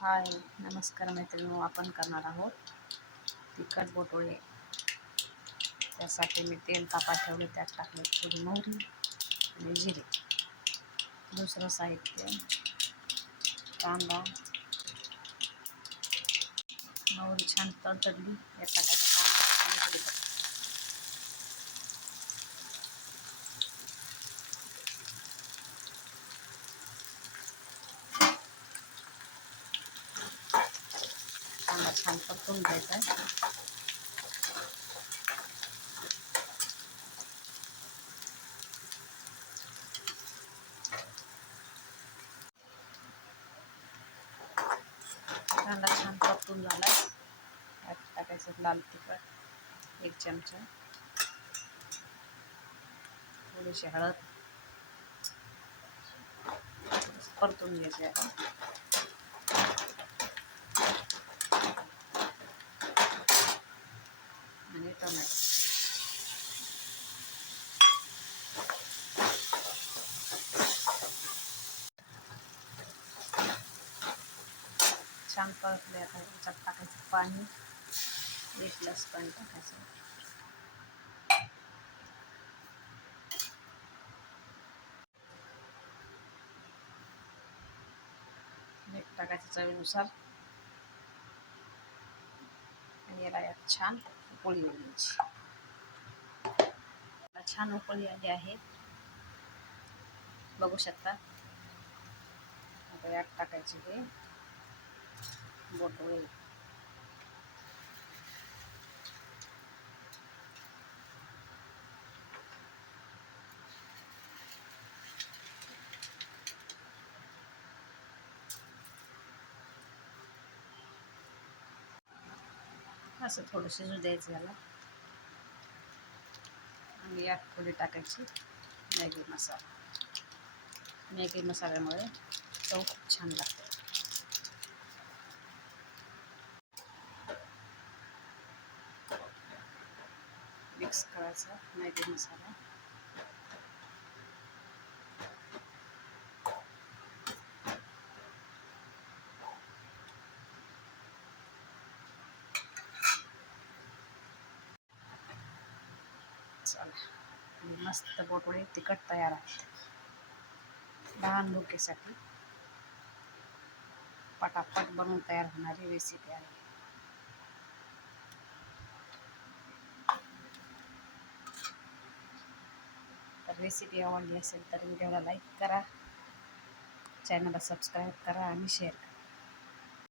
हाय नमस्कार मैत्रिणी आपण करणार आहोत तिखट बोटोळे. त्यासाठी मी तेल तापा ठेवले त्यात टाकले थोडी मोहरी आणि जिरे. दुसरं साहित्य कांदा. मोहरी छान तडतडली यात टाकायचा कांदा आणि छान परतून घ्यायचा आहे. कांदा छान परतून झाला. यात टाकायचं लाल तिखट एक चमचा. थोडीशी हळद. परतून घ्यायचे आहे आणि टोमॅटो छान परतले आता याच्यात टाकायचं पाणी. एक ग्लास पाणी टाकायचं. मीठ टाकायचं चवीनुसार. आणि याला यात छान. उकळी द्यायची छान उकळी आली आहे. बघू शकता. आता यात टाकायचे हे. वगैरे असं थोडंसं शिजू द्यायचं याला. आणि यात थोडी टाकायची मॅगी मसाला. मॅगी मसाल्यामुळे चव खूप छान लागते. मिक्स करायचा मॅगी मसाला. चला मस्त बोटवळे तिखट तयार आहेत. लहान भुकेसाठी पटापट बनवून तयार होणारी रेसिपी आहे. तर रेसिपी आवडली असेल तर व्हिडिओला लाईक करा. चॅनलला सबस्क्राईब करा आणि शेअर करा.